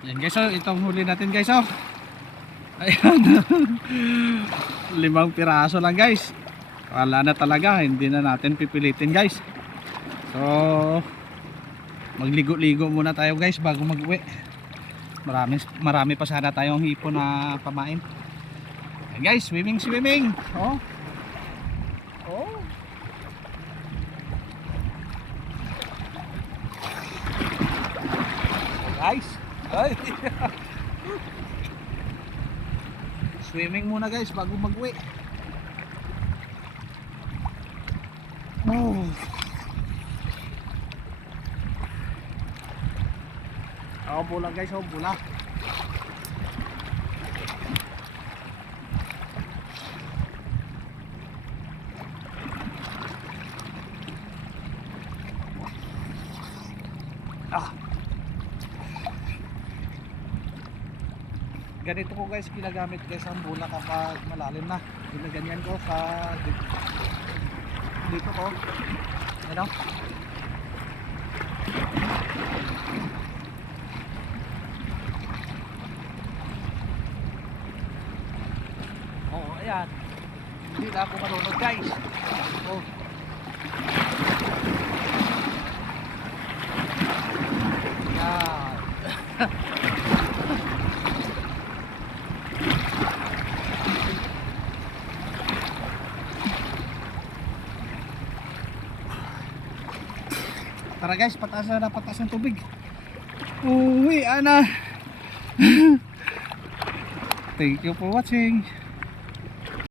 Yan guys, oh, itong huli natin guys, oh. Ayan. 5 piraso lang guys. Wala na talaga, hindi na natin pipilitin guys. So magligo-ligo muna tayo guys bago mag-uwi. Marami pa sana tayong hipon na pamain. Ayan guys, swimming. Oh. Oh. Guys, ay. Swimming muna guys bago mag-uwi. Oh. Oh, bola guys, oh, bola. Ah. Ganito ko guys ginagamit guys ang bola kapag malalim na. Ginaganyan ko sa dito ko. Ano? Oh, ayan. Hindi na ako marunong guys. Oh. Ayan. Tara guys, pataas ng tubig. Uwi, ana. Thank you for watching.